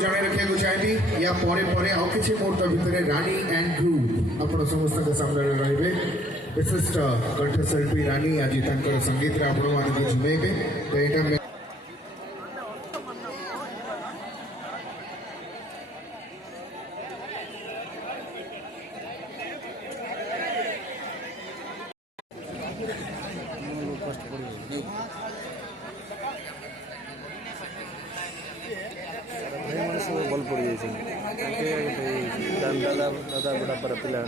जणाई रखा चाहिए या परे परे आउ किसी मुहूर्त भितर रानी एंड ग्रुप आपण समस्त सामने रही विशिष्ट कंठशिल्पी रानी आज संगीत आपण मान झुमेबे तो यहाँ बल पड़ दादा दादा बुढ़ा पर पिला